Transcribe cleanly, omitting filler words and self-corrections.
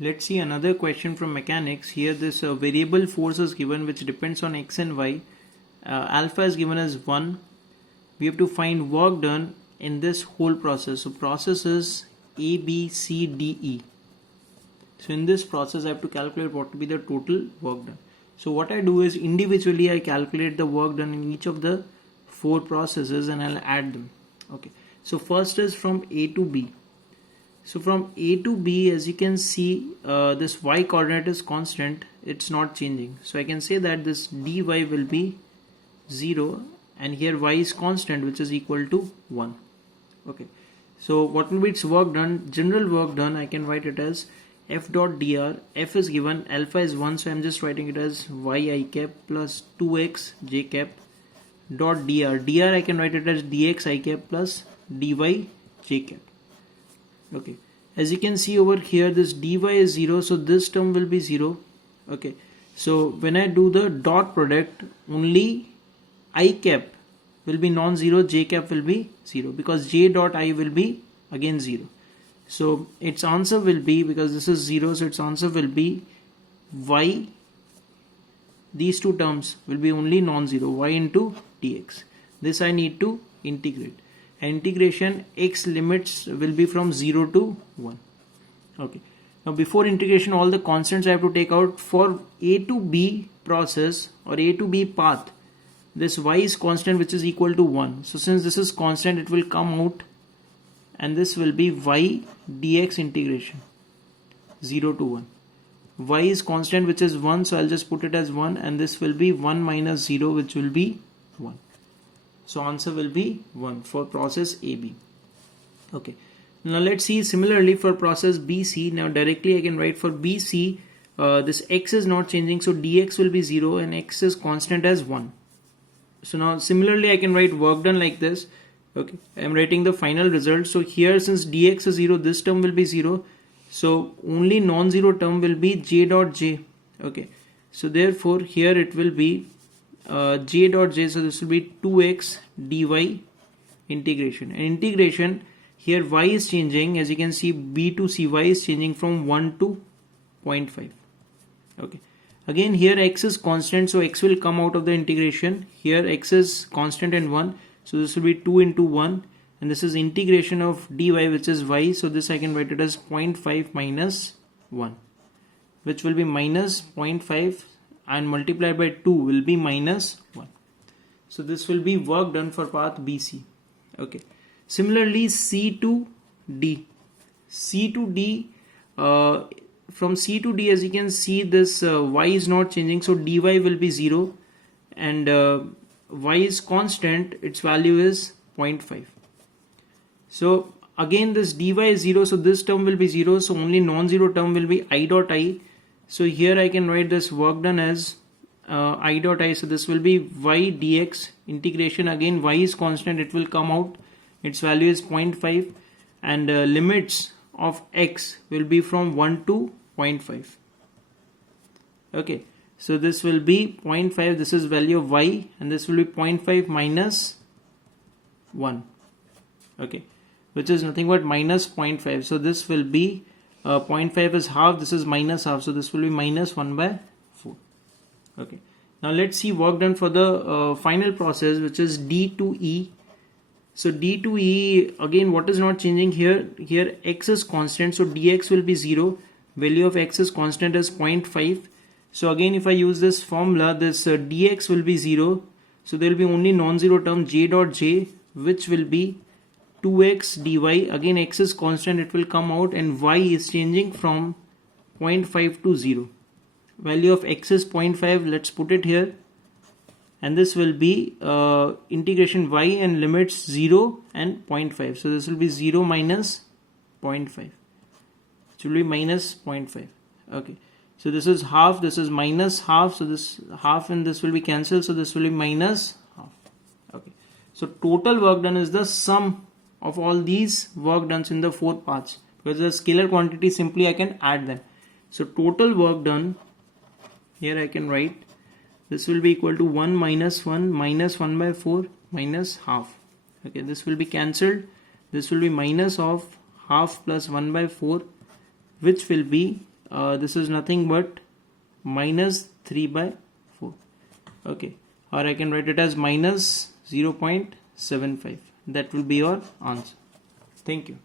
Let's see another question from mechanics. Here this variable force is given which depends on x and y. Alpha is given as 1. We have to find work done in this whole process. So process is A, B, C, D, E. So in this process I have to calculate what will be the total work done. So what I do is individually I calculate the work done in each of the 4 processes and I'll add them. Okay. So first is from A to B. So from A to B, as you can see, this y coordinate is constant, it's not changing. So I can say that this dy will be 0 and here y is constant, which is equal to 1. Okay. So what will be its work done? General work done, I can write it as f dot dr. F is given, alpha is 1, so I'm just writing it as y I cap plus 2x j cap dot dr. Dr I can write it as dx I cap plus dy j cap. Okay, as you can see over here, this dy is 0, so this term will be 0. Okay, so when I do the dot product, only I cap will be non-zero, j cap will be 0 because j dot I will be again 0. So its answer will be, because this is 0, so its answer will be y, these two terms will be only non-zero, y into dx. This I need to integrate. Integration x limits will be from 0 to 1. Okay, now before integration all the constants I have to take out. For A to B process or A to B path, this y is constant, which is equal to 1. So since this is constant, it will come out and this will be y dx integration 0 to 1. Y is constant, which is 1, so I'll just put it as 1, and this will be 1 minus 0, which will be 1. So answer will be 1 for process AB. Okay. Now let's see similarly for process BC. Now directly I can write for BC, this x is not changing, so dx will be 0 and x is constant as 1. So now similarly I can write work done like this. Okay, I'm writing the final result. So here, since dx is 0, this term will be 0. So only non-zero term will be j dot j. Okay, so therefore here it will be j dot j, so this will be 2x dy integration. And integration, here y is changing, as you can see, b to c, y is changing from 1 to 0.5. Okay, again here x is constant, so x will come out of the integration. Here x is constant and 1, so this will be 2 into 1, and this is integration of dy, which is y, so this I can write it as 0.5 minus 1, which will be minus 0.5 and multiplied by 2 will be minus 1. So this will be work done for path BC. Okay. Similarly, C to D. C to D, from C to D, as you can see, this y is not changing, so dy will be 0 and y is constant, its value is 0.5. So again this dy is 0, so this term will be 0, so only non-zero term will be I dot I. So here I can write this work done as I dot I, so this will be y dx integration. Again y is constant, it will come out, its value is 0.5 and limits of x will be from 1 to 0.5. Okay, so this will be 0.5, this is value of y, and this will be 0.5 minus 1. Okay, which is nothing but minus 0.5. So this will be 0.5 is half, this is minus half, so this will be minus 1 by 4. Okay, now let's see work done for the final process, which is D to E. So D to E, again what is not changing here, x is constant, so dx will be 0, value of x is constant as 0.5. So again if I use this formula, this dx will be 0, so there will be only non-zero term j dot j, which will be 2x dy. Again x is constant, it will come out, and y is changing from 0.5 to 0. Value of x is 0.5, let's put it here, and this will be integration y and limits 0 and 0.5. So this will be 0 minus 0.5, it will be minus 0.5. Okay, so this is half, this is minus half, so this half and this will be cancelled, so this will be minus half. Okay, so total work done is the sum of all these work done in the 4 paths, because the scalar quantity, simply I can add them. So total work done, here I can write, this will be equal to 1 minus 1 minus 1 by 4 minus half. Okay, this will be cancelled, this will be minus of half plus 1 by 4, which will be this is nothing but minus 3 by 4. Okay, or I can write it as minus 0.75. That will be your answer. Thank you.